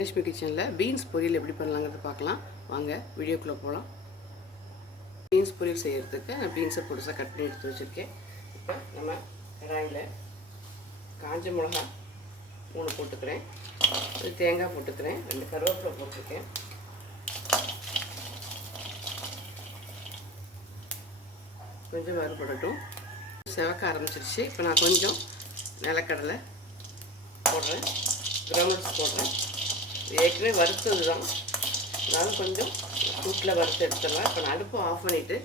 லட்சுமி கிச்சனில் பீன்ஸ் பொரியல் எப்படி பண்ணலாங்கிறத பார்க்கலாம். வாங்க வீடியோக்குள்ளே போகலாம் பீன்ஸ் பொரியல் செய்கிறதுக்கு நான் பீன்ஸை பொடிசாக கட் பண்ணி எடுத்து வச்சுருக்கேன். இப்போ நம்ம கடாயில் காஞ்ச மிளகா மூணு போட்டுக்கிறேன். ஒரு தேங்காய் போட்டுக்கிறேன். ரெண்டு கருவேப்பிலை போட்டிருக்கேன். கொஞ்சம் வறுபடட்டும். செவக்க ஆரம்பிச்சிருச்சு. இப்போ நான் கொஞ்சம் நிலக்கடலை போடுறேன். கிரவுண்ட்ஸ் போடுறேன். ஏற்கனவே வறுத்தது தான். அதனால கொஞ்சம் சூட்டில் வறுத்து எடுத்துடலாம். இப்போ நான் அடுப்பு ஆஃப் பண்ணிவிட்டு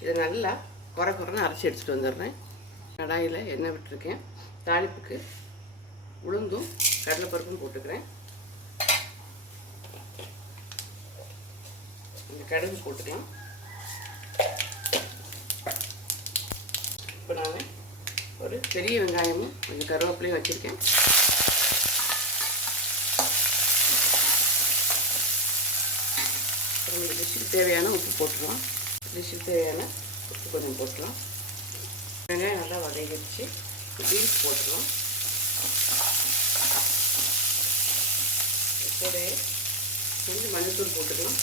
இதை நல்லா குறை குறைன்னு அரைச்சி எடுத்துகிட்டு வந்துடுறேன். கடாயில் எண்ணெய் விட்டுருக்கேன். தாளிப்புக்கு உளுந்தும் கடலைப்பருப்பும் போட்டுக்கிறேன். இந்த கடுகு போட்டுக்கலாம். இப்போ நான் ஒரு பெரிய வெங்காயமும் கொஞ்சம் கருவேப்பிலையும் வச்சுருக்கேன். உங்களுக்கு டிஷ்ஷுக்கு தேவையான உப்பு போட்டுடலாம். டிஷ்ஷுக்கு தேவையான உப்பு கொஞ்சம் போட்டுடலாம். வெங்காயம் நல்லா வதங்கிடுச்சு. பீன்ஸ் போட்டுடலாம். இப்போதே கொஞ்சம் மஞ்சத்தூள் போட்டுக்கலாம்.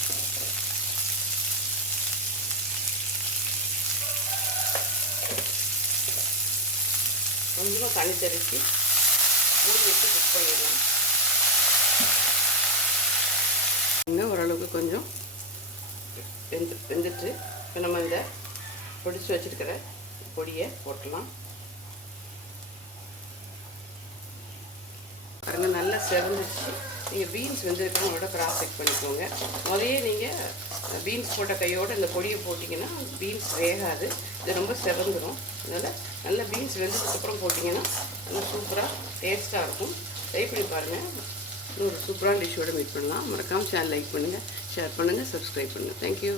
கொஞ்சமாக தண்ணி தெளித்து மூடி வச்சு குக் பண்ணிடலாம். இன்னும் ஓரளவுக்கு கொஞ்சம் வெந்து வெந்துட்டு இப்போ நம்ம இந்த பொடிச்சு வச்சுருக்கிற பொடியை போட்டலாம். பாருங்க நல்லா செவந்துச்சு. நீங்கள் பீன்ஸ் வெந்திருக்காங்களோட கிராஸ் செக் பண்ணிக்கோங்க. முதலே நீங்கள் பீன்ஸ் போட்ட கையோடு இந்த பொடியை போட்டிங்கன்னா பீன்ஸ் வேகாது. இது ரொம்ப செவந்துடும் அதனால் நல்லா பீன்ஸ் வெந்ததுக்கப்புறம் போட்டிங்கன்னா நல்லா சூப்பராக டேஸ்ட்டாக இருக்கும். ட்ரை பண்ணி பாருங்கள் இன்னொரு சூப்பரான டிஷ்ஷோட மீட் பண்ணலாம். மறக்காமல் சேனல் லைக் பண்ணுங்கள் ஷேர் பண்ணுங்கள் சப்ஸ்கிரைப் பண்ணுங்கள் தேங்க்யூ